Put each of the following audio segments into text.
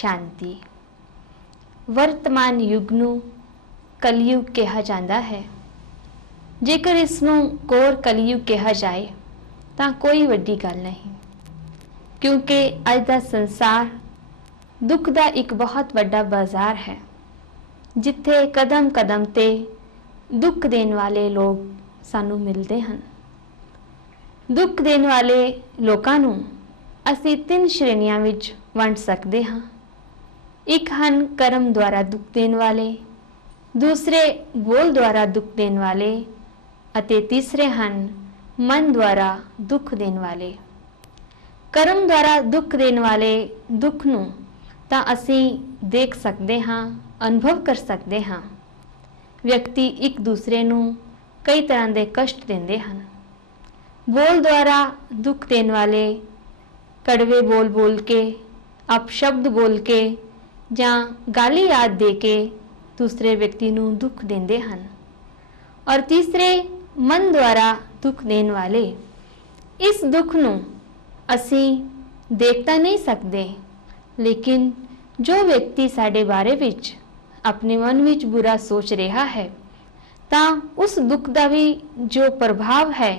शांति। वर्तमान युग नूं कलयुग कहा जाता है। जेकर इसनूं कोर कलयुग कहा जाए तो कोई वड्डी गल नहीं, क्योंकि अज दा संसार दुख का एक बहुत बड़ा बाजार है, जिथे कदम कदम ते दुख देने वाले लोग सानू मिलते हैं। दुख देने वाले लोगों नूं असी 3 श्रेणियां विच वंड सकते हाँ। एक हन कर्म द्वारा दुख देने वाले, दूसरे बोल द्वारा दुख देने वाले, अते तीसरे हन मन द्वारा दुख देने वाले। कर्म द्वारा दुख देने वाले दुख नूं तां असी देख सकते हाँ, अनुभव कर सकते हाँ। व्यक्ति एक दूसरे नूं कई तरह के कष्ट देंदे हन। बोल द्वारा दुख देने वाले कड़वे बोल बोल के, अपशब्द बोल के जां गाली याद दे के दूसरे व्यक्ति नूं दुख देंदे हन। और तीसरे मन द्वारा दुख देने वाले, इस दुख नूं असी देख तां नहीं सकते, लेकिन जो व्यक्ति साडे बारे विच अपने मन विच बुरा सोच रहा है तां उस दुख का भी जो प्रभाव है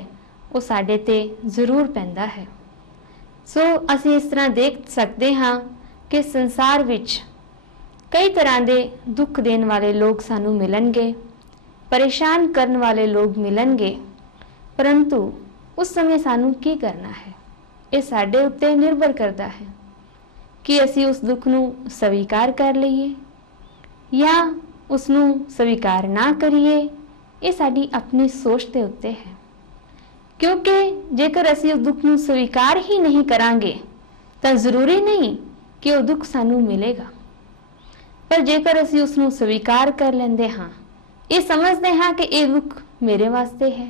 वो साडे ते जरूर पैंदा है। सो असी इस तरह देख सकते हाँ कि संसार विच कई तरह के दुख देने वाले लोग सानू मिलणगे, परेशान करने वाले लोग मिलणगे, परंतु उस समय सानू की करना है ये साडे उत्ते निर्भर करता है कि असी उस दुख नू स्वीकार कर लईए या उसनू स्वीकार ना करिए। ये साडी अपनी सोच के उत्ते है, क्योंकि जेकर असी उस दुख नू स्वीकार ही नहीं करांगे तो जरूरी नहीं कि वो दुख सानू मिलेगा। पर जेकर असी उसनू स्वीकार कर लेंदे हाँ, ये समझते हाँ कि ये दुख मेरे वास्ते है,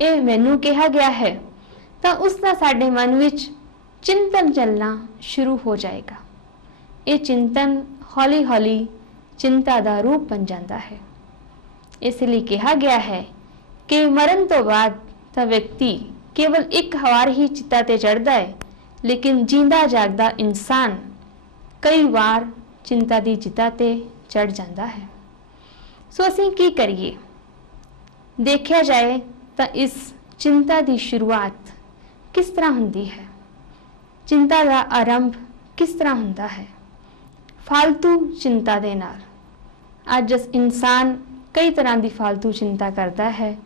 ये मैनू कहा गया है, तो उसका साडे मन विच चिंतन चलना शुरू हो जाएगा। ये चिंतन हौली हौली चिंता का रूप बन जाता है। इसलिए कहा गया है कि मरण तो बाद तो व्यक्ति केवल एक वार ही चिता ते चढ़ता है, लेकिन जींदा जागदा इंसान कई बार चिंता की चिता ते चढ़ जाता है। सो असीं की करिए? देखा जाए तो इस चिंता की शुरुआत किस तरह होंदी है, चिंता का आरंभ किस तरह होंदा है? फालतू चिंता दे नाल। अज इंसान कई तरह की फालतू चिंता करता है,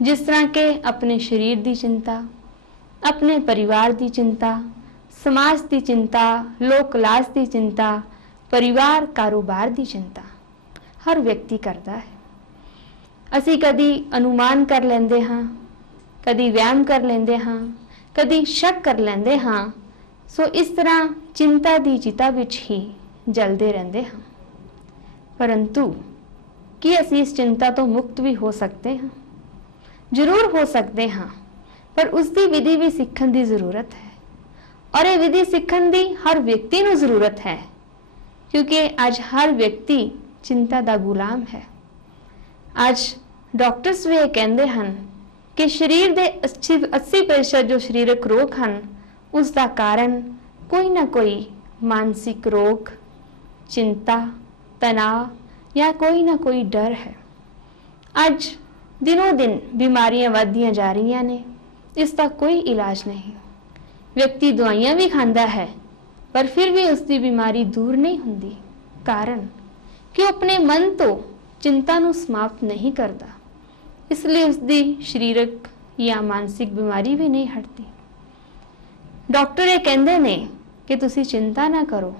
जिस तरह के अपने शरीर की चिंता, अपने परिवार की चिंता, समाज की चिंता, लोक लाज की चिंता, परिवार कारोबार की चिंता हर व्यक्ति करता है। असी कदी अनुमान कर लेंदे हाँ, कदी वहम कर लेंदे हाँ, कदी शक कर लेंदे हाँ। सो इस तरह चिंता की चिता विच ही जलते रहंदे हाँ। परंतु कि असी इस चिंता तो मुक्त भी हो सकते हैं? जरूर हो सकते हाँ, पर उसकी विधि भी सीखण की जरूरत है। और ये विधि सीखण की हर व्यक्ति को जरूरत है, क्योंकि आज हर व्यक्ति चिंता का गुलाम है। आज डॉक्टर्स भी कहते हैं कि शरीर के 80% जो शरीरक रोग हैं उसका कारण कोई ना कोई मानसिक रोग, चिंता, तनाव या कोई ना कोई डर है। आज दिनों दिन बीमारियां बढ़दियां जा रही ने, इसका कोई इलाज नहीं। व्यक्ति दवाइयां भी खाता है पर फिर भी उसकी बीमारी दूर नहीं होती, कारण कि वो अपने मन तो चिंता नू समाप्त नहीं करता, इसलिए उसकी शरीरक या मानसिक बीमारी भी नहीं हटती। डॉक्टर ये कहते ने कि तुसी चिंता ना करो,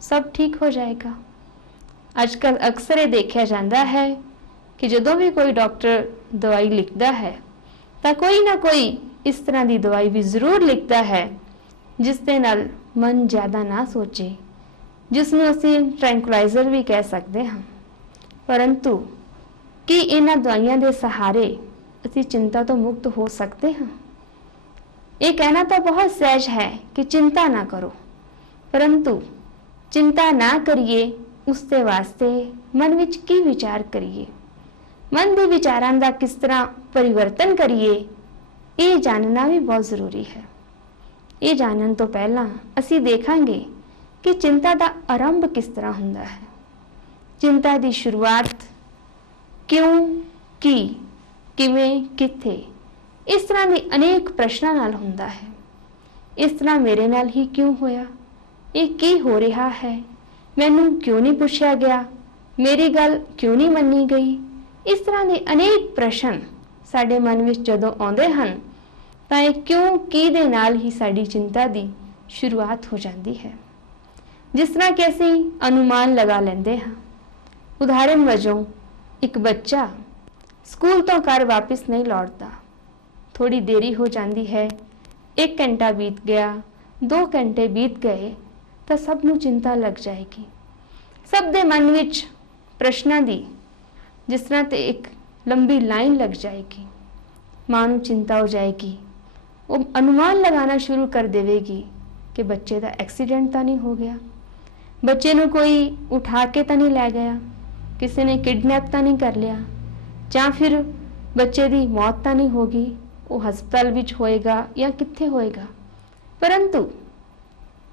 सब ठीक हो जाएगा। आजकल अक्सर ये देखा जाता है कि जदों भी कोई डॉक्टर दवाई लिखता है तो कोई ना कोई इस तरह की दवाई भी जरूर लिखता है जिसके नाल मन ज़्यादा ना सोचे, जिसनों असी ट्रैंकुलाइजर भी कह सकते हैं। परंतु कि इन्हां दवाइयां दे सहारे असी चिंता तो मुक्त हो सकते हैं? ये कहना तो बहुत सहज है कि चिंता ना करो, परंतु चिंता ना करिए उसके वास्ते मन विच की विचार करिए, मन के विचारां का किस तरह परिवर्तन करिए, ये जानना भी बहुत जरूरी है। ये जानन तो पहला असी देखांगे कि चिंता का आरंभ किस तरह हुंदा है, चिंता की शुरुआत क्यों, की, किवें, किथे, इस तरह के अनेक प्रश्नों नाल हुंदा है। इस तरह मेरे नाल ही क्यों होया, ये की हो रहा है, मैनू क्यों नहीं पूछा गया, मेरी गल क्यों नहीं मन्नी गई। इस तरह के अनेक प्रश्न साडे मन विच जदों आउंदे हन तां इह क्यों की दे नाल ही साडी चिंता की शुरुआत हो जाती है। जिस तरह कि असीं अनुमान लगा लैंदे हां। उदाहरण वजों एक बच्चा स्कूल तो घर वापस नहीं लौटता, थोड़ी देरी हो जाती है, 1 घंटा बीत गया, 2 घंटे बीत गए तो सबनों चिंता लग जाएगी। सब दे मन विच प्रश्नां दी जिस तरह ते एक लंबी लाइन लग जाएगी। मां नूं चिंता हो जाएगी, वो अनुमान लगाना शुरू कर देवेगी कि बच्चे का एक्सीडेंट तो नहीं हो गया, बच्चे नूं कोई उठा के तो नहीं लै गया, किसी ने किडनैप तो नहीं कर लिया, या फिर बच्चे की मौत तो नहीं होगी, वो हस्पताल विच होएगा या कित्थे होएगा। परंतु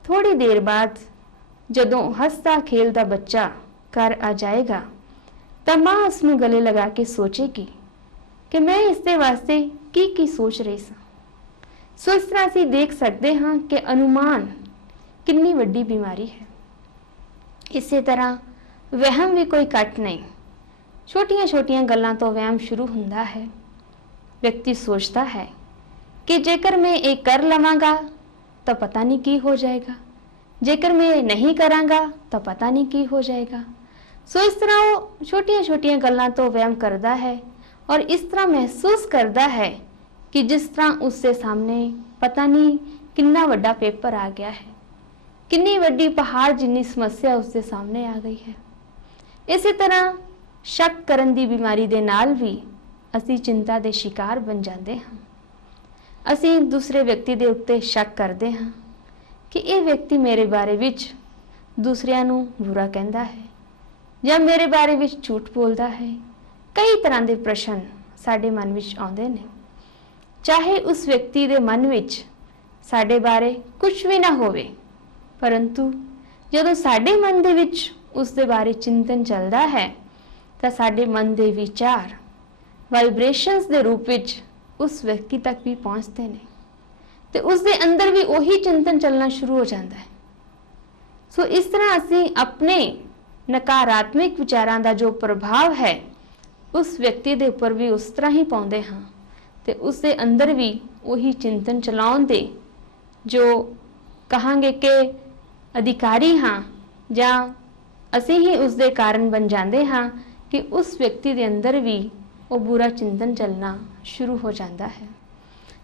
थोड़ी देर बाद जदों हसता खेलता बच्चा घर आ जाएगा तो मां उसनूं गले लगा के सोचेगी कि मैं इसके वास्ते की सोच रही सां। सो इस तरह असीं देख सकते हाँ कि अनुमान कितनी वड्डी बीमारी है। इसी तरह वहम भी कोई घट नहीं, छोटियां छोटियां गल्लां तो वहम शुरू हुंदा है। व्यक्ति सोचता है कि जेकर मैं ये कर लवांगा तो पता नहीं की हो जाएगा, जेकर मैं नहीं करांगा तो पता नहीं की हो जाएगा। सो इस तरह वो छोटियां छोटियां गल्लां तो वहम करता है और इस तरह महसूस करता है कि जिस तरह उसके सामने पता नहीं कितना वड्डा पेपर आ गया है, कितनी वड्डी पहाड़ जिन्नी समस्या उसके सामने आ गई है। इसी तरह शक करन दी बीमारी दे नाल भी असी चिंता दे शिकार बन जाते हैं। असी दूसरे व्यक्ति दे उत्ते शक करते हैं कि ये व्यक्ति मेरे बारे विच दूसरियां नूं बुरा कहंदा है या मेरे बारे विच झूठ बोलता है। कई तरह के प्रश्न साडे मन विच आउंदे ने, चाहे उस व्यक्ति दे मन विच साडे बारे कुछ भी ना होवे, परंतु जदों साडे मन दे विच उस दे बारे चिंतन चलदा है तो साडे मन दे विचार वाइब्रेशंस दे रूप विच उस व्यक्ति तक भी पहुँचते हैं तो उस दे अंदर भी वही चिंतन चलना शुरू हो जाता है। सो इस तरह असी अपने नकारात्मक विचारां दा जो प्रभाव है उस व्यक्ति दे उपर भी उस तरह ही पाउंदे हाँ ते उस दे अंदर भी वही चिंतन चलाउण दे जो कहांगे कि अधिकारी हाँ जां असी ही उस दे कारण बन जाते हाँ कि उस व्यक्ति दे अंदर भी वो बुरा चिंतन चलना शुरू हो जाता है।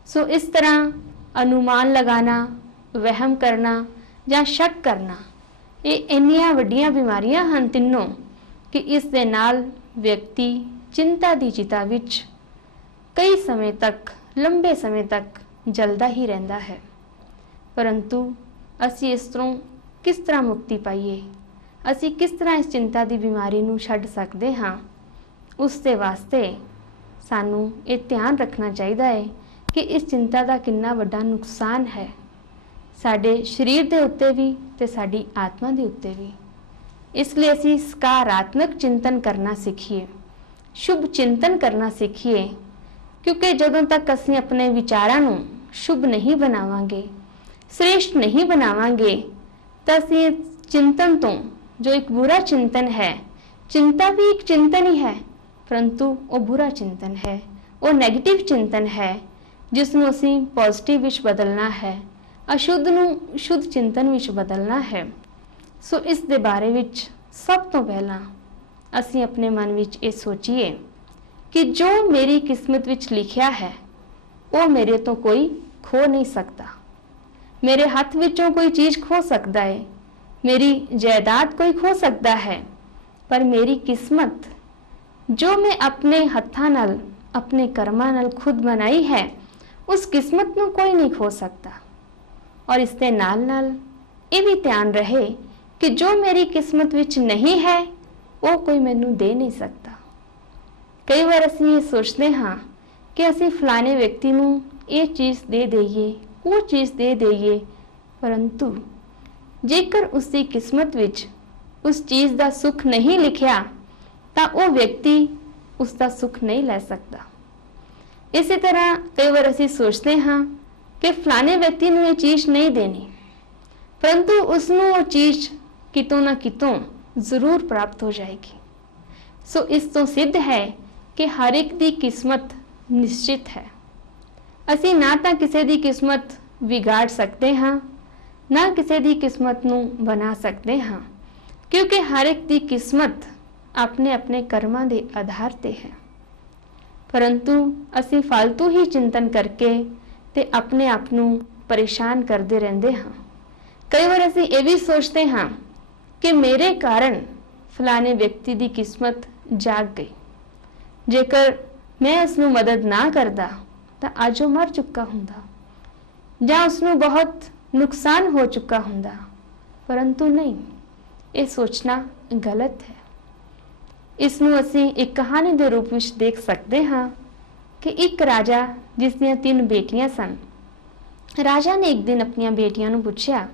सो इस तरह अनुमान लगाना, वहम करना या शक करना ये इन्नियां वड्डियां बीमारियां हैं तीनों कि इस दे नाल व्यक्ति चिंता दी चिता विच कई समय तक, लंबे समय तक जलदा ही रहता है। परंतु असी इस तरह किस तरह मुक्ति पाइए, असी किस तरह इस चिंता की बीमारी नूं छड्ड सकते हाँ, उस दे वास्ते सानू ये ध्यान रखना चाहिए है कि इस चिंता का कितना वड्डा नुकसान है साडे शरीर के उत्ते भी ते साडी आत्मा के उत्ते भी। इसलिए असी सकारात्मक चिंतन करना सीखिए, शुभ चिंतन करना सीखिए, क्योंकि जदों तक असी अपने विचारां नूं शुभ नहीं बनावांगे, श्रेष्ठ नहीं बनावांगे तो असी चिंतन तो जो एक बुरा चिंतन है, चिंता भी एक चिंतन ही है परंतु वो बुरा चिंतन है, वो नेगेटिव चिंतन है जिसनों असी पॉजिटिव विच बदलना है, अशुद्ध नूं शुद्ध चिंतन विच बदलना है। सो इस दे बारे विच सब तो पहला असी अपने मन विच ये सोचिए कि जो मेरी किस्मत विच लिखिया है वो मेरे तो कोई खो नहीं सकता। मेरे हाथ विचों कोई चीज़ खो सकता है, मेरी जायदाद कोई खो सकता है, पर मेरी किस्मत जो मैं अपने हत्थां नाल, अपने कर्मां नाल खुद बनाई है, उस किस्मत नूं कोई नहीं खो सकता। और इसके नाल नाल ये भी ध्यान रहे कि जो मेरी किस्मत विच नहीं है वो कोई मैनू दे नहीं सकता। कई बार असीं ये सोचते हाँ कि असीं फलाने व्यक्ति नूं ये चीज़ दे दईए, वो चीज़ दे दईए, परंतु ਜੇਕਰ ਉਸਦੀ ਕਿਸਮਤ ਵਿੱਚ ਉਸ ਚੀਜ਼ ਦਾ ਸੁੱਖ ਨਹੀਂ ਲਿਖਿਆ ਤਾਂ ਉਹ ਵਿਅਕਤੀ ਉਸ ਦਾ ਸੁੱਖ ਨਹੀਂ ਲੈ ਸਕਦਾ। ਇਸੇ ਤਰ੍ਹਾਂ ਕਈ ਵਾਰ ਅਸੀਂ ਸੋਚਦੇ ਹਾਂ ਕਿ ਫਲਾਣੇ ਵਿਅਕਤੀ ਨੂੰ ਇਹ ਚੀਜ਼ ਨਹੀਂ ਦੇਣੀ, ਪਰੰਤੂ ਉਸ ਨੂੰ ਉਹ ਚੀਜ਼ ਕਿਤੋਂ ਨਾ ਕਿਤੋਂ ਜ਼ਰੂਰ ਪ੍ਰਾਪਤ ਹੋ ਜਾਏਗੀ। ਸੋ ਇਸ ਤੋਂ ਸਿੱਧ ਹੈ ਕਿ ਹਰ ਇੱਕ ਦੀ ਕਿਸਮਤ ਨਿਸ਼ਚਿਤ ਹੈ। ਅਸੀਂ ਨਾ ਤਾਂ ਕਿਸੇ ਦੀ ਕਿਸਮਤ ਵਿਗਾੜ ਸਕਦੇ ਹਾਂ, ਨਾ ਕਿਸੇ ਦੀ ਕਿਸਮਤ ਨੂੰ ਬਣਾ ਸਕਦੇ ਹਾਂ, ਕਿਉਂਕਿ ਹਰ ਇੱਕ ਦੀ ਕਿਸਮਤ ਆਪਣੇ ਆਪਣੇ ਕਰਮਾਂ ਦੇ ਆਧਾਰ ਤੇ ਹੈ। ਪਰੰਤੂ ਅਸੀਂ ਫालतू ਹੀ ਚਿੰਤਨ ਕਰਕੇ ਤੇ ਆਪਣੇ ਆਪ ਨੂੰ ਪਰੇਸ਼ਾਨ ਕਰਦੇ ਰਹਿੰਦੇ ਹਾਂ। ਕਈ ਵਾਰ ਅਸੀਂ ਇਹ ਵੀ ਸੋਚਦੇ ਹਾਂ ਕਿ ਮੇਰੇ ਕਾਰਨ ਫਲਾਣੇ ਵਿਅਕਤੀ ਦੀ ਕਿਸਮਤ ਜਾਗ ਗਈ, ਜੇਕਰ ਮੈਂ ਉਸ ਨੂੰ ਮਦਦ ਨਾ ਕਰਦਾ ਤਾਂ ਅੱਜ ਉਹ ਮਰ ਚੁੱਕਾ ਹੁੰਦਾ ਜਾਂ ਉਸ ਨੂੰ ਬਹੁਤ ਨੁਕਸਾਨ ਹੋ ਚੁੱਕਾ ਹੁੰਦਾ। ਪਰੰਤੂ ਨਹੀਂ, ਇਹ ਸੋਚਣਾ ਗਲਤ ਹੈ। ਇਸ ਨੂੰ ਅਸੀਂ ਇੱਕ ਕਹਾਣੀ ਦੇ ਰੂਪ ਵਿੱਚ ਦੇਖ ਸਕਦੇ ਹਾਂ ਕਿ ਇੱਕ ਰਾਜਾ ਜਿਸ ਦੀਆਂ 3 ਬੇਟੀਆਂ ਸਨ, ਰਾਜਾ ਨੇ ਇੱਕ ਦਿਨ ਆਪਣੀਆਂ ਬੇਟੀਆਂ ਨੂੰ ਪੁੱਛਿਆ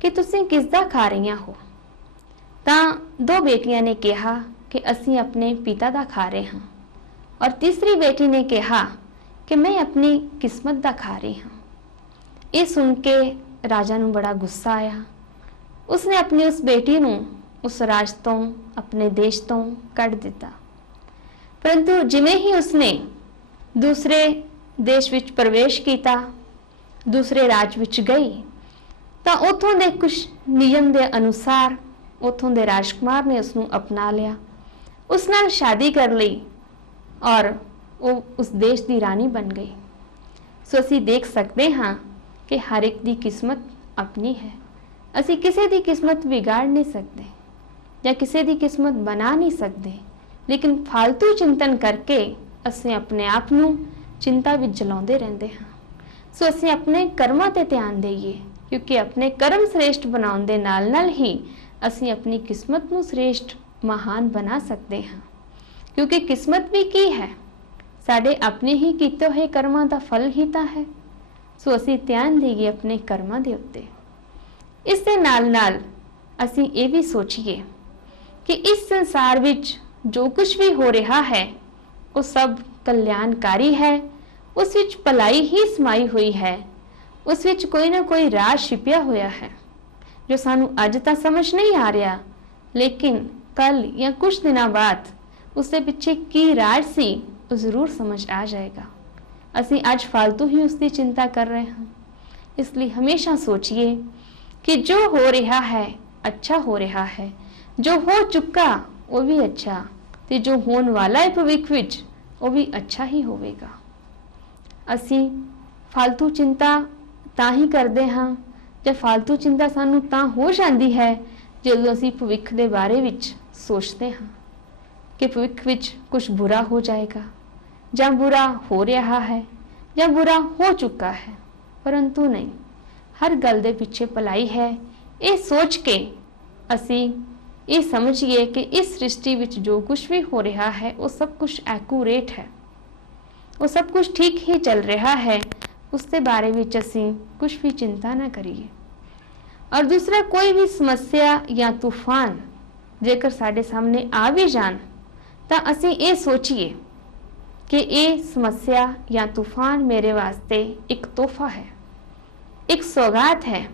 ਕਿ ਤੁਸੀਂ ਕਿਸ ਦਾ ਖਾ ਰਹੀਆਂ ਹੋ? ਤਾਂ 2 ਬੇਟੀਆਂ ਨੇ ਕਿਹਾ ਕਿ ਅਸੀਂ ਆਪਣੇ ਪਿਤਾ ਦਾ ਖਾ ਰਹੇ ਹਾਂ, ਔਰ ਤੀਸਰੀ ਬੇਟੀ ਨੇ ਕਿਹਾ ਕਿ ਮੈਂ ਆਪਣੀ ਕਿਸਮਤ ਦਾ ਖਾ ਰਹੀ ਹਾਂ। ਇਹ ਸੁਣ ਕੇ ਰਾਜਾ ਨੂੰ ਬੜਾ ਗੁੱਸਾ ਆਇਆ। ਉਸਨੇ ਆਪਣੀ ਉਸ ਬੇਟੀ ਨੂੰ ਉਸ ਰਾਜ ਤੋਂ, ਆਪਣੇ ਦੇਸ਼ ਤੋਂ ਕੱਢ ਦਿੱਤਾ। ਪਰੰਤੂ ਜਿਵੇਂ ਹੀ ਉਸਨੇ ਦੂਸਰੇ ਦੇਸ਼ ਵਿੱਚ ਪ੍ਰਵੇਸ਼ ਕੀਤਾ, ਦੂਸਰੇ ਰਾਜ ਵਿੱਚ ਗਈ, ਤਾਂ ਉਥੋਂ ਦੇ ਕੁਝ ਨਿਯਮ ਦੇ ਅਨੁਸਾਰ ਉਥੋਂ ਦੇ ਰਾਜਕੁਮਾਰ ਨੇ ਉਸ ਨੂੰ ਅਪਣਾ ਲਿਆ, ਉਸ ਨਾਲ ਸ਼ਾਦੀ ਕਰ ਲਈ ਔਰ ਉਹ ਉਸ ਦੇਸ਼ ਦੀ ਰਾਣੀ ਬਣ ਗਈ। ਸੋ ਅਸੀਂ ਦੇਖ ਸਕਦੇ ਹਾਂ ਕਿ ਹਰ ਇੱਕ ਦੀ ਕਿਸਮਤ ਆਪਣੀ ਹੈ। ਅਸੀਂ ਕਿਸੇ ਦੀ ਕਿਸਮਤ ਵਿਗਾੜ ਨਹੀਂ ਸਕਦੇ ਜਾਂ ਕਿਸੇ ਦੀ ਕਿਸਮਤ ਬਣਾ ਨਹੀਂ ਸਕਦੇ, ਲੇਕਿਨ ਫालतू ਚਿੰਤਨ ਕਰਕੇ ਅਸੀਂ ਆਪਣੇ ਆਪ ਨੂੰ ਚਿੰਤਾ ਵਿੱਚ ਜਲਾਉਂਦੇ ਰਹਿੰਦੇ ਹਾਂ। ਸੋ ਅਸੀਂ ਆਪਣੇ ਕਰਮਾਂ ਤੇ ਧਿਆਨ ਦੇਈਏ, ਕਿਉਂਕਿ ਆਪਣੇ ਕਰਮ ਸ੍ਰੇਸ਼ਟ ਬਣਾਉਣ ਦੇ ਨਾਲ ਨਾਲ ਹੀ ਅਸੀਂ ਆਪਣੀ ਕਿਸਮਤ ਨੂੰ ਸ੍ਰੇਸ਼ਟ ਮਹਾਨ ਬਣਾ ਸਕਦੇ ਹਾਂ। ਕਿਉਂਕਿ ਕਿਸਮਤ ਵੀ ਕੀ ਹੈ? ਸਾਡੇ ਆਪਣੇ ਹੀ ਕੀਤੇ ਹੋਏ ਕਰਮਾਂ ਦਾ ਫਲ ਹੀ ਤਾਂ ਹੈ। ਸੋ ਅਸੀਂ ਧਿਆਨ ਦੇਈਏ ਆਪਣੇ ਕਰਮਾਂ ਦੇ ਉੱਤੇ। ਇਸ ਦੇ ਨਾਲ ਨਾਲ ਅਸੀਂ ਇਹ ਵੀ ਸੋਚੀਏ ਕਿ ਇਸ ਸੰਸਾਰ ਵਿੱਚ ਜੋ ਕੁਝ ਵੀ ਹੋ ਰਿਹਾ ਹੈ ਉਹ ਸਭ ਕਲਿਆਣਕਾਰੀ ਹੈ, ਉਸ ਵਿੱਚ ਭਲਾਈ ਹੀ ਸਮਾਈ ਹੋਈ ਹੈ, ਉਸ ਵਿੱਚ ਕੋਈ ਨਾ ਕੋਈ ਰਾਜ ਛਿਪਿਆ ਹੋਇਆ ਹੈ ਜੋ ਸਾਨੂੰ ਅੱਜ ਤਾਂ ਸਮਝ ਨਹੀਂ ਆ ਰਿਹਾ, ਲੇਕਿਨ ਕੱਲ ਜਾਂ ਕੁਝ ਦਿਨਾਂ ਬਾਅਦ ਉਸ ਦੇ ਪਿੱਛੇ ਕੀ ਰਾਜ ਸੀ ਉਹ ਜ਼ਰੂਰ ਸਮਝ ਆ ਜਾਏਗਾ। ਅਸੀਂ ਅੱਜ ਫालतू ਹੀ ਉਸ ਦੀ ਚਿੰਤਾ ਕਰ ਰਹੇ ਹਾਂ। ਇਸ ਲਈ ਹਮੇਸ਼ਾ ਸੋਚੀਏ ਕਿ ਜੋ ਹੋ ਰਿਹਾ ਹੈ ਅੱਛਾ ਹੋ ਰਿਹਾ ਹੈ, ਜੋ ਹੋ ਚੁੱਕਾ ਉਹ ਵੀ ਅੱਛਾ, ਤੇ ਜੋ ਹੋਣ ਵਾਲਾ ਹੈ ਭਵਿੱਖ ਵਿੱਚ ਉਹ ਵੀ ਅੱਛਾ ਹੀ ਹੋਵੇਗਾ। ਅਸੀਂ ਫालतू ਚਿੰਤਾ ਤਾਂ ਹੀ ਕਰਦੇ ਹਾਂ ਜਾਂ ਫालतू ਚਿੰਤਾ ਸਾਨੂੰ ਤਾਂ ਹੋ ਜਾਂਦੀ ਹੈ ਜਦੋਂ ਅਸੀਂ ਭਵਿੱਖ ਦੇ ਬਾਰੇ ਵਿੱਚ ਸੋਚਦੇ ਹਾਂ ਕਿ ਭਵਿੱਖ ਵਿੱਚ ਕੁਝ ਬੁਰਾ ਹੋ ਜਾਏਗਾ ਜਾਂ ਬੁਰਾ ਹੋ ਰਿਹਾ ਹੈ ਜਾਂ ਬੁਰਾ ਹੋ ਚੁੱਕਾ ਹੈ। ਪਰੰਤੂ ਨਹੀਂ, ਹਰ ਗੱਲ ਦੇ ਪਿੱਛੇ ਭਲਾਈ ਹੈ। ਇਹ ਸੋਚ ਕੇ ਅਸੀਂ ਇਹ ਸਮਝੀਏ ਕਿ ਇਸ ਸ੍ਰਿਸ਼ਟੀ ਵਿੱਚ ਜੋ ਕੁਝ ਵੀ ਹੋ ਰਿਹਾ ਹੈ ਉਹ ਸਭ ਕੁਝ ਐਕੂਰੇਟ ਹੈ, ਉਹ ਸਭ ਕੁਝ ਠੀਕ ਹੀ ਚੱਲ ਰਿਹਾ ਹੈ। ਉਸ ਦੇ ਬਾਰੇ ਵਿੱਚ ਅਸੀਂ ਕੁਝ ਵੀ ਚਿੰਤਾ ਨਾ ਕਰੀਏ। ਔਰ ਦੂਸਰਾ, ਕੋਈ ਵੀ ਸਮੱਸਿਆ ਜਾਂ ਤੂਫਾਨ ਜੇਕਰ ਸਾਡੇ ਸਾਹਮਣੇ ਆ ਵੀ ਜਾਣ ਤਾਂ ਅਸੀਂ ਇਹ ਸੋਚੀਏ ਕਿ ਇਹ ਸਮੱਸਿਆ ਜਾਂ ਤੂਫਾਨ ਮੇਰੇ ਵਾਸਤੇ ਇੱਕ ਤੋਹਫਾ ਹੈ, ਇੱਕ ਸੌਗਾਤ ਹੈ,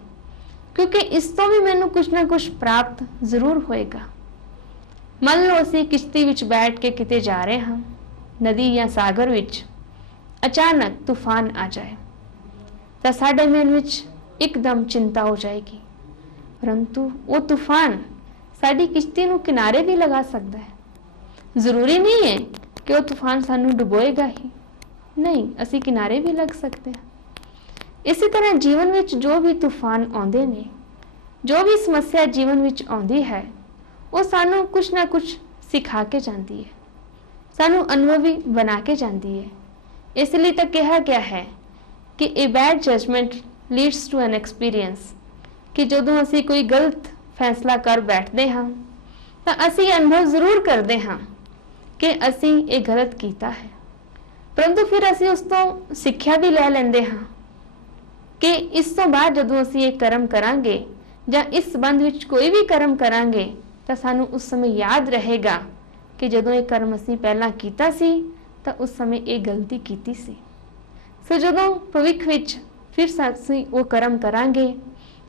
ਕਿਉਂਕਿ ਇਸ ਤੋਂ ਵੀ ਮੈਨੂੰ ਕੁਝ ਨਾ ਕੁਝ ਪ੍ਰਾਪਤ ਜ਼ਰੂਰ ਹੋਏਗਾ। ਮੰਨ ਲਓ ਅਸੀਂ ਕਿਸ਼ਤੀ ਵਿੱਚ ਬੈਠ ਕੇ ਕਿਤੇ ਜਾ ਰਹੇ ਹਾਂ, ਨਦੀ ਜਾਂ ਸਾਗਰ ਵਿੱਚ ਅਚਾਨਕ ਤੂਫਾਨ ਆ ਜਾਏ ਤਾਂ ਸਾਡੇ ਮਨ ਵਿੱਚ ਇੱਕਦਮ ਚਿੰਤਾ ਹੋ ਜਾਏਗੀ। ਪਰੰਤੂ ਉਹ ਤੂਫਾਨ ਸਾਡੀ ਕਿਸ਼ਤੀ ਨੂੰ ਕਿਨਾਰੇ ਵੀ ਲਗਾ ਸਕਦਾ ਹੈ। ਜ਼ਰੂਰੀ ਨਹੀਂ ਹੈ ਕਿ ਉਹ ਤੂਫਾਨ ਸਾਨੂੰ ਡੁਬੋਏਗਾ ਹੀ, ਨਹੀਂ, ਅਸੀਂ ਕਿਨਾਰੇ ਵੀ ਲੱਗ ਸਕਦੇ ਹਾਂ। ਇਸੇ ਤਰ੍ਹਾਂ ਜੀਵਨ ਵਿੱਚ ਜੋ ਵੀ ਤੂਫਾਨ ਆਉਂਦੇ ਨੇ, ਜੋ ਵੀ ਸਮੱਸਿਆ ਜੀਵਨ ਵਿੱਚ ਆਉਂਦੀ ਹੈ, ਉਹ ਸਾਨੂੰ ਕੁਝ ਨਾ ਕੁਝ ਸਿਖਾ ਕੇ ਜਾਂਦੀ ਹੈ, ਸਾਨੂੰ ਅਨੁਭਵੀ ਬਣਾ ਕੇ ਜਾਂਦੀ ਹੈ। ਇਸ ਲਈ ਤਾਂ ਕਿਹਾ ਗਿਆ ਹੈ ਕਿ a bad judgment leads to an experience, ਕਿ ਜਦੋਂ ਅਸੀਂ ਕੋਈ ਗਲਤ ਫੈਸਲਾ ਕਰ ਬੈਠਦੇ ਹਾਂ ਤਾਂ ਅਸੀਂ ਅਨੁਭਵ ਜ਼ਰੂਰ ਕਰਦੇ ਹਾਂ ਕਿ ਅਸੀਂ ਇਹ ਗਲਤ ਕੀਤਾ ਹੈ, ਪਰੰਤੂ ਫਿਰ ਅਸੀਂ ਉਸ ਤੋਂ ਸਿੱਖਿਆ ਵੀ ਲੈ ਲੈਂਦੇ ਹਾਂ ਕਿ ਇਸ ਤੋਂ ਬਾਅਦ ਜਦੋਂ ਅਸੀਂ ਇਹ ਕਰਮ ਕਰਾਂਗੇ ਜਾਂ ਇਸ ਸੰਬੰਧ ਵਿੱਚ ਕੋਈ ਵੀ ਕਰਮ ਕਰਾਂਗੇ ਤਾਂ ਸਾਨੂੰ ਉਸ ਸਮੇਂ ਯਾਦ ਰਹੇਗਾ ਕਿ ਜਦੋਂ ਇਹ ਕਰਮ ਅਸੀਂ ਪਹਿਲਾਂ ਕੀਤਾ ਸੀ ਤਾਂ ਉਸ ਸਮੇਂ ਇਹ ਗਲਤੀ ਕੀਤੀ ਸੀ। ਸੋ ਜਦੋਂ ਭਵਿੱਖ ਵਿੱਚ ਫਿਰ ਅਸੀਂ ਉਹ ਕਰਮ ਕਰਾਂਗੇ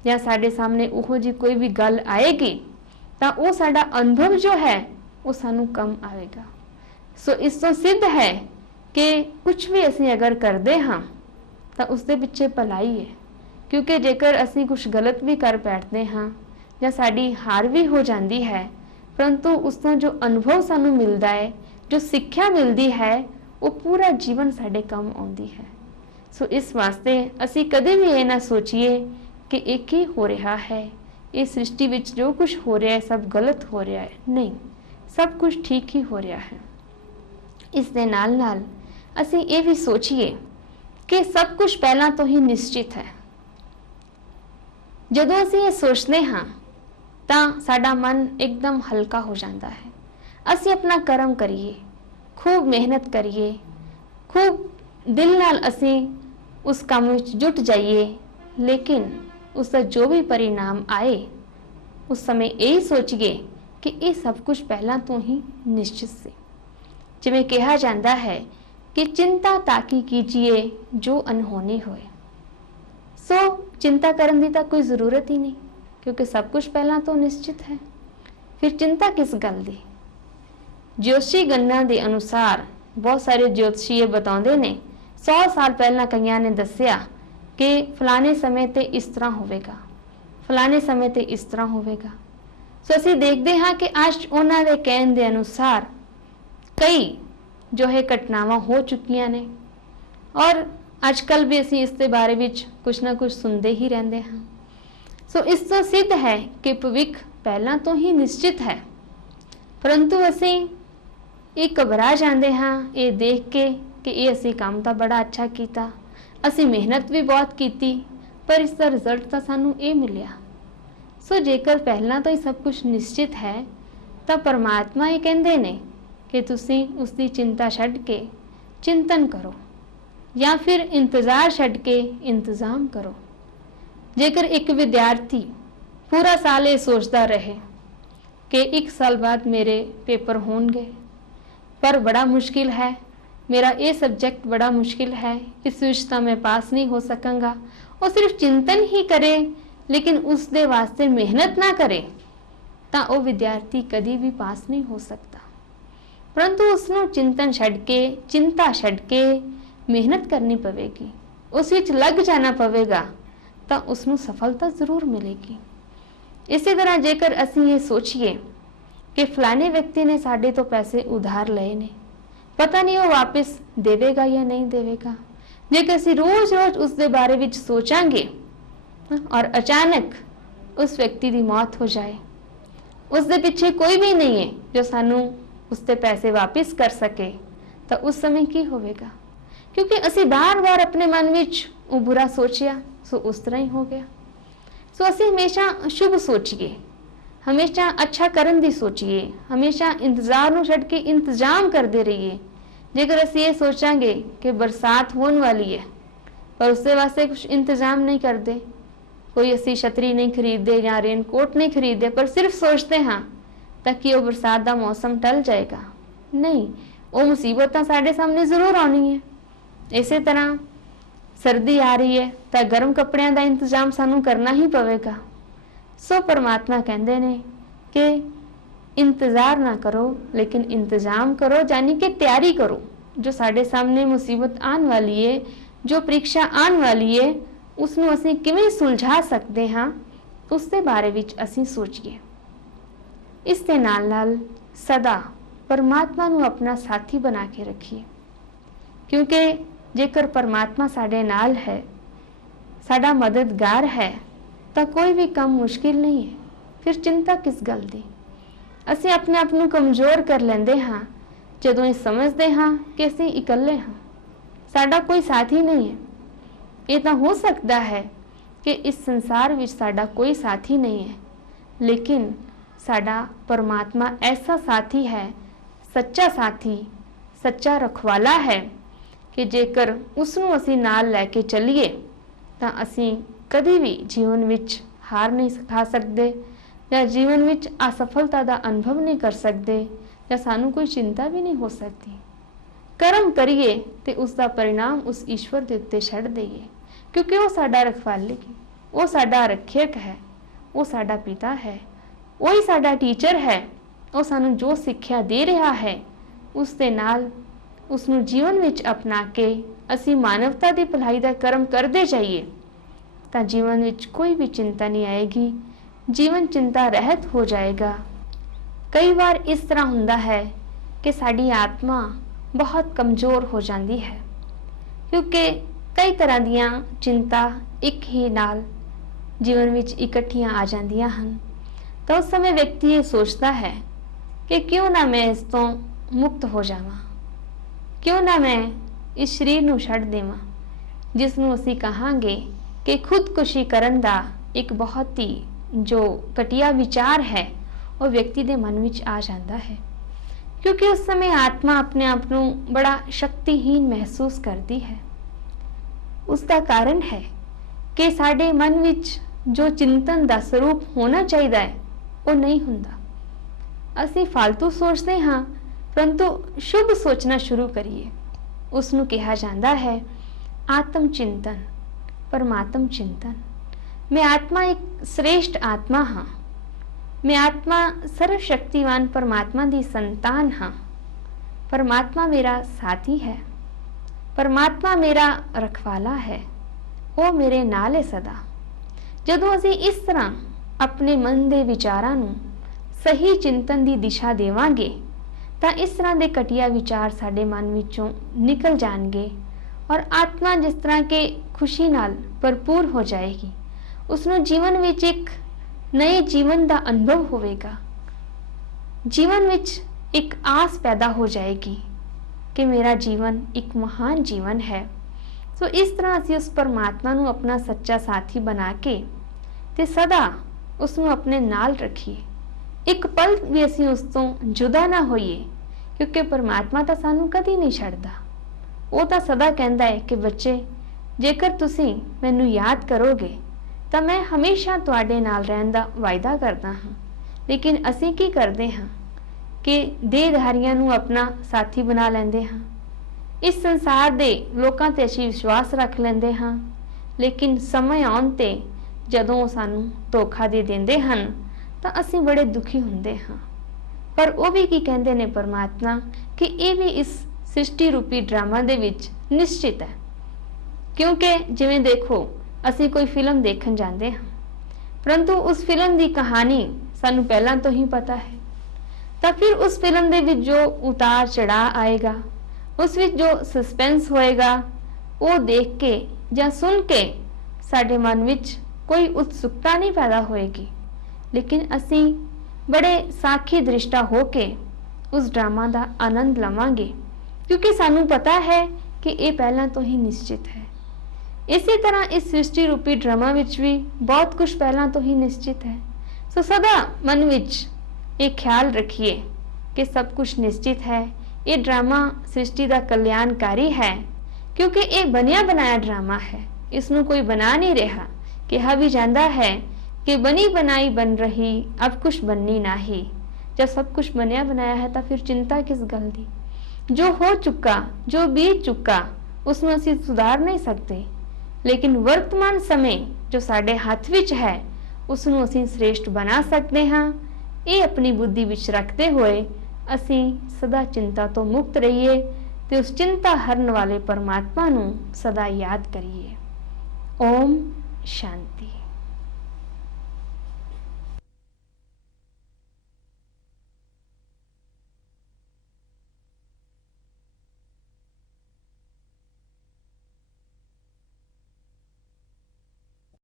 ਜਾਂ ਸਾਡੇ ਸਾਹਮਣੇ ਉਹੋ ਜਿਹੀ ਕੋਈ ਵੀ ਗੱਲ ਆਏਗੀ ਤਾਂ ਉਹ ਸਾਡਾ ਅਨੁਭਵ ਜੋ ਹੈ ਉਹ ਸਾਨੂੰ ਕੰਮ ਆਵੇਗਾ। ਸੋ ਇਸ ਤੋਂ ਸਿੱਧ ਹੈ ਕਿ ਕੁਝ ਵੀ ਅਸੀਂ ਅਗਰ ਕਰਦੇ ਹਾਂ ਤਾਂ ਉਸ ਦੇ ਪਿੱਛੇ ਭਲਾਈ ਹੈ, ਕਿਉਂਕਿ ਜੇਕਰ ਅਸੀਂ ਕੁਝ ਗਲਤ ਵੀ ਕਰ ਬੈਠਦੇ ਹਾਂ ਜਾਂ ਸਾਡੀ ਹਾਰ ਵੀ ਹੋ ਜਾਂਦੀ ਹੈ, ਪਰੰਤੂ ਉਸ ਤੋਂ ਜੋ ਅਨੁਭਵ ਸਾਨੂੰ ਮਿਲਦਾ ਹੈ, ਜੋ ਸਿੱਖਿਆ ਮਿਲਦੀ ਹੈ, ਉਹ ਪੂਰਾ ਜੀਵਨ ਸਾਡੇ ਕੰਮ ਆਉਂਦੀ ਹੈ। ਸੋ ਇਸ ਵਾਸਤੇ ਅਸੀਂ ਕਦੇ ਵੀ ਇਹ ਨਾ ਸੋਚੀਏ ਕਿ ਇਹ ਕੀ ਹੋ ਰਿਹਾ ਹੈ, ਇਹ ਸ੍ਰਿਸ਼ਟੀ ਵਿੱਚ ਜੋ ਕੁਝ ਹੋ ਰਿਹਾ ਹੈ ਸਭ ਗਲਤ ਹੋ ਰਿਹਾ ਹੈ। ਨਹੀਂ, ਸਭ ਕੁਝ ਠੀਕ ਹੀ ਹੋ ਰਿਹਾ ਹੈ। ਇਸ ਦੇ ਨਾਲ ਨਾਲ ਅਸੀਂ ਇਹ ਵੀ ਸੋਚੀਏ ਕਿ ਸਭ ਕੁਝ ਪਹਿਲਾਂ ਤੋਂ ਹੀ ਨਿਸ਼ਚਿਤ ਹੈ। ਜਦੋਂ ਅਸੀਂ ਇਹ ਸੋਚਦੇ ਹਾਂ ਤਾਂ ਸਾਡਾ ਮਨ ਇੱਕਦਮ ਹਲਕਾ ਹੋ ਜਾਂਦਾ ਹੈ। ਅਸੀਂ ਆਪਣਾ ਕਰਮ ਕਰੀਏ, खूब मेहनत करिए, खूब दिल नाल असी उस काम विच जुट जाइए, लेकिन उसका जो भी परिणाम आए उस समय यही सोचिए कि ये सब कुछ पहला तो ही निश्चित से। जिवें कहा जाता है कि चिंता ताकि कीजिए जो अनहोनी होए। सो चिंता करने की तो कोई ज़रूरत ही नहीं, क्योंकि सब कुछ पहला तो निश्चित है। फिर चिंता किस गल दी? ज्योतिषी गणना के अनुसार बहुत सारे ज्योतिषी बताते ने 100 साल पहला कईयां ने दसिया कि फलाने समय ते इस तरह होवेगा, फलाने समय ते इस तरह होवेगा। सो असी देखते हाँ कि आज उन्हां दे कहण दे अनुसार कई जो है घटनावां हो चुकियां ने और अजकल भी असी इस दे बारे विच कुछ ना कुछ सुनते ही रहते हाँ। सो इस तो सिद्ध है कि भविख पहला तो ही निश्चित है, परंतु असी ये घबरा जाते हाँ ये देख के कि ये असी काम तो बड़ा अच्छा किया, असी मेहनत भी बहुत की, पर इसका रिजल्ट तो सानू ये मिलिया। सो जेकर पहला तो ही सब कुछ निश्चित है तो परमात्मा ये कहते ने कि तुसी उसकी चिंता छड्ड के चिंतन करो या फिर इंतज़ार छड्ड के इंतज़ाम करो। जेकर एक विद्यार्थी पूरा साल ये सोचता रहे कि 1 साल बाद मेरे पेपर होंगे पर बड़ा मुश्किल है, मेरा ये सब्जेक्ट बड़ा मुश्किल है, इस विषय मैं पास नहीं हो सकूँगा, और सिर्फ चिंतन ही करे लेकिन उसके वास्ते मेहनत ना करे तो वह विद्यार्थी कभी भी पास नहीं हो सकता। परंतु उसनों चिंतन छड्ड के चिंता छड्ड के मेहनत करनी पवेगी, उस विच लग जाना पवेगा तो उसनों सफलता जरूर मिलेगी। इसी तरह जेकर असी ये सोचिए कि फलाने व्यक्ति ने साढ़े तो पैसे उधार लए ने, पता नहीं वो वापस देवेगा या नहीं देवेगा, जेकर असी रोज रोज उसके बारे विच सोचांगे और अचानक उस व्यक्ति की मौत हो जाए, उसके पीछे कोई भी नहीं है जो सानू उसके पैसे वापस कर सके, तो उस समय की होवेगा? क्योंकि असी बार बार अपने मन विच वो बुरा सोचिया, सो उस तरह ही हो गया। सो असी हमेशा शुभ सोचिए, हमेशा अच्छा करन दी सोचिए, हमेशा इंतजार नूं छड्ड के इंतजाम करते रहिए। जेकर असी ये सोचांगे कि बरसात होने वाली है पर उसके वास्ते कुछ इंतजाम नहीं करते, कोई असी छतरी नहीं खरीदते या रेनकोट नहीं खरीदते, पर सिर्फ सोचते हाँ ताकि वो बरसात का मौसम टल जाएगा, नहीं, वो मुसीबत साढ़े सामने जरूर आनी है। इस तरह सर्दी आ रही है तो गर्म कपड़ियां का इंतजाम सानू करना ही पवेगा। सो परमात्मा कहते ने कि इंतजार ना करो लेकिन इंतजाम करो, यानी कि तैयारी करो। जो साढ़े सामने मुसीबत आने वाली है, जो परीक्षा आने वाली है, उसनों असीं किवें सुलझा सकते हाँ उसके बारे विच असीं सोचिए। इस दे नाल सदा परमात्मा नूं अपना साथी बना के रखिए, क्योंकि जेकर परमात्मा साडे नाल है, साडा मददगार है, तो कोई भी काम मुश्किल नहीं है। फिर चिंता किस गल दी? असीं अपने आप नूं कमज़ोर कर लेंदे हाँ जदों ये समझते हाँ कि असीं इकल्ले हाँ, साडा कोई साथी नहीं है। ये तो हो सकता है कि इस संसार विच साडा कोई साथी नहीं है, लेकिन साडा परमात्मा ऐसा साथी है, सच्चा साथी, सच्चा रखवाला है कि जेकर उसनूं असीं नाल लैके चलीए तो असीं कभी भी जीवन विच हार नहीं खा सकते ਜਾਂ ਜੀਵਨ ਵਿੱਚ ਅਸਫਲਤਾ ਦਾ ਅਨੁਭਵ ਨਹੀਂ ਕਰ ਸਕਦੇ ਜਾਂ ਸਾਨੂੰ ਕੋਈ ਚਿੰਤਾ ਵੀ ਨਹੀਂ ਹੋ ਸਕਦੀ। ਕਰਮ ਕਰੀਏ ਤੇ ਉਸ ਦਾ परिणाम ਉਸ ਈਸ਼ਵਰ ਦੇ ਉੱਤੇ ਛੱਡ ਦਈਏ, ਕਿਉਂਕਿ ਉਹ ਸਾਡਾ ਰਖਵਾਲਕ ਹੈ, ਉਹ ਸਾਡਾ ਰੱਖਿਅਕ ਹੈ, ਉਹ ਸਾਡਾ ਪਿਤਾ ਹੈ, ਉਹ ਹੀ ਸਾਡਾ ਟੀਚਰ ਹੈ। ਉਹ ਸਾਨੂੰ ਜੋ ਸਿੱਖਿਆ ਦੇ ਰਿਹਾ ਹੈ ਉਸ ਦੇ ਨਾਲ ਉਸ ਨੂੰ ਜੀਵਨ ਵਿੱਚ ਅਪਣਾ ਕੇ ਅਸੀਂ ਮਾਨਵਤਾ ਦੀ ਭਲਾਈ ਦਾ ਕਰਮ ਕਰਦੇ ਜਾਈਏ ਤਾਂ ਜੀਵਨ ਵਿੱਚ ਕੋਈ ਵੀ ਚਿੰਤਾ ਨਹੀਂ ਆਏਗੀ, ਜੀਵਨ ਚਿੰਤਾ ਰਹਿਤ ਹੋ ਜਾਏਗਾ। ਕਈ ਵਾਰ ਇਸ ਤਰ੍ਹਾਂ ਹੁੰਦਾ ਹੈ ਕਿ ਸਾਡੀ ਆਤਮਾ ਬਹੁਤ ਕਮਜ਼ੋਰ ਹੋ ਜਾਂਦੀ ਹੈ, ਕਿਉਂਕਿ ਕਈ ਤਰ੍ਹਾਂ ਦੀਆਂ ਚਿੰਤਾ ਇੱਕ ਹੀ ਨਾਲ ਜੀਵਨ ਵਿੱਚ ਇਕੱਠੀਆਂ ਆ ਜਾਂਦੀਆਂ ਹਨ। ਤਾਂ ਉਸ ਸਮੇਂ ਵਿਅਕਤੀ ਇਹ ਸੋਚਦਾ ਹੈ ਕਿ ਕਿਉਂ ਨਾ ਮੈਂ ਇਸ ਤੋਂ ਮੁਕਤ ਹੋ ਜਾਵਾਂ, ਕਿਉਂ ਨਾ ਮੈਂ ਇਸ ਸਰੀਰ ਨੂੰ ਛੱਡ ਦੇਵਾਂ, ਜਿਸ ਨੂੰ ਅਸੀਂ ਕਹਾਂਗੇ ਕਿ ਖੁਦਕੁਸ਼ੀ ਕਰਨ ਦਾ ਇੱਕ ਬਹੁਤ ਹੀ ਜੋ ਘਟੀਆ ਵਿਚਾਰ ਹੈ ਉਹ ਵਿਅਕਤੀ ਦੇ ਮਨ ਵਿੱਚ ਆ ਜਾਂਦਾ ਹੈ, ਕਿਉਂਕਿ ਉਸ ਸਮੇਂ ਆਤਮਾ ਆਪਣੇ ਆਪ ਨੂੰ ਬੜਾ ਸ਼ਕਤੀਹੀਨ ਮਹਿਸੂਸ ਕਰਦੀ ਹੈ। ਉਸ ਦਾ ਕਾਰਨ ਹੈ ਕਿ ਸਾਡੇ ਮਨ ਵਿੱਚ ਜੋ ਚਿੰਤਨ ਦਾ ਸਰੂਪ ਹੋਣਾ ਚਾਹੀਦਾ ਹੈ ਉਹ ਨਹੀਂ ਹੁੰਦਾ। ਅਸੀਂ ਫालतू ਸੋਚਦੇ ਹਾਂ, ਪਰੰਤु शुभ सोचना शुरू करिए। उसनू कहा जाता है आत्म चिंतन, परमात्म चिंतन। मैं आत्मा एक श्रेष्ठ आत्मा हाँ, मैं आत्मा सर्वशक्तिवान परमात्मा दी संतान हाँ। परमात्मा मेरा साथी है, परमात्मा मेरा रखवाला है, वो मेरे नाल है सदा। जदों असीं इस तरह अपने मन दे विचारां नूं सही चिंतन दी दिशा देवांगे ਤਾਂ ਇਸ ਤਰ੍ਹਾਂ ਦੇ ਘਟੀਆ ਵਿਚਾਰ ਸਾਡੇ ਮਨ ਵਿੱਚੋਂ ਨਿਕਲ ਜਾਣਗੇ ਔਰ ਆਤਮਾ ਜਿਸ ਤਰ੍ਹਾਂ ਕਿ ਖੁਸ਼ੀ ਨਾਲ ਭਰਪੂਰ ਹੋ ਜਾਏਗੀ। ਉਸ ਨੂੰ ਜੀਵਨ ਵਿੱਚ ਇੱਕ ਨਏ ਜੀਵਨ ਦਾ ਅਨੁਭਵ ਹੋਵੇਗਾ। ਜੀਵਨ ਵਿੱਚ ਇੱਕ ਆਸ ਪੈਦਾ ਹੋ ਜਾਏਗੀ ਕਿ ਮੇਰਾ ਜੀਵਨ ਇੱਕ ਮਹਾਨ ਜੀਵਨ ਹੈ। ਸੋ ਇਸ ਤਰ੍ਹਾਂ ਅਸੀਂ ਉਸ ਪਰਮਾਤਮਾ ਨੂੰ ਆਪਣਾ ਸੱਚਾ ਸਾਥੀ ਬਣਾ ਕੇ ਤੇ ਸਦਾ ਉਸ ਨੂੰ ਆਪਣੇ ਨਾਲ ਰੱਖੀਏ। एक पल भी असीं उस तो जुदा ना होइए, क्योंकि परमात्मा तो सानू कदी नहीं छड्डदा। वो तो सदा कहता है कि बच्चे जेकर तुसीं मैनू याद करोगे तो मैं हमेशा तुहाडे नाल रहण दा वायदा करदा हाँ। लेकिन असीं की करदे हाँ कि देहधारियां नू अपना साथी बना लैंदे हाँ, इस संसार दे लोकां ते असीं विश्वास रख लैंदे हाँ, लेकिन समय आउण ते जदों सानू धोखा दे दिंदे हन ਤਾਂ ਅਸੀਂ ਬੜੇ ਦੁਖੀ ਹੁੰਦੇ ਹਾਂ। ਪਰ ਉਹ ਵੀ ਕੀ ਕਹਿੰਦੇ ਨੇ ਪਰਮਾਤਮਾ ਕਿ ਇਹ ਵੀ ਇਸ ਸ੍ਰਿਸ਼ਟੀ ਰੂਪੀ ਡਰਾਮਾ ਦੇ ਵਿੱਚ ਨਿਸ਼ਚਿਤ ਹੈ, ਕਿਉਂਕਿ ਜਿਵੇਂ ਦੇਖੋ ਅਸੀਂ ਕੋਈ ਫਿਲਮ ਦੇਖਣ ਜਾਂਦੇ ਹਾਂ, ਪਰੰਤੂ ਉਸ ਫਿਲਮ ਦੀ ਕਹਾਣੀ ਸਾਨੂੰ ਪਹਿਲਾਂ ਤੋਂ ਹੀ ਪਤਾ ਹੈ। ਤਾਂ ਫਿਰ ਉਸ ਫਿਲਮ ਦੇ ਵਿੱਚ ਜੋ ਉਤਾਰ ਚੜਾਅ ਆਏਗਾ, ਉਸ ਵਿੱਚ ਜੋ ਸਸਪੈਂਸ ਹੋਏਗਾ, ਉਹ ਦੇਖ ਕੇ ਜਾਂ ਸੁਣ ਕੇ ਸਾਡੇ ਮਨ ਵਿੱਚ ਕੋਈ ਉਤਸੁਕਤਾ ਨਹੀਂ ਪੈਦਾ ਹੋਏਗੀ। लेकिन असी बड़े साखी दृष्टा होके उस ड्रामा का आनंद लवांगे, क्योंकि सानू पता है कि ये पहला तो ही निश्चित है। इसी तरह इस सृष्टि रूपी ड्रामा विच भी बहुत कुछ पहला तो ही निश्चित है। सो सदा मन विच ये ख्याल रखिए कि सब कुछ निश्चित है। ये ड्रामा सृष्टि का कल्याणकारी है, क्योंकि ये बनिया बनाया ड्रामा है। इसनू कोई बना नहीं रहा, कहा भी जाता है कि बनी बनाई बन रही अब कुछ बननी नाही। जब सब कुछ बनया बनाया है तो फिर चिंता किस गल दी। जो हो चुका, जो बीत चुका, उसमें असीं सुधार नहीं सकते, लेकिन वर्तमान समय जो साडे हथ विच है उसनूं असीं श्रेष्ठ बना सकते हाँ। ये अपनी बुद्धि विच रखते हुए असीं सदा चिंता तो मुक्त रहिए ते उस चिंता हरन वाले परमात्मा नूं सदा याद करिए। ओम शांति।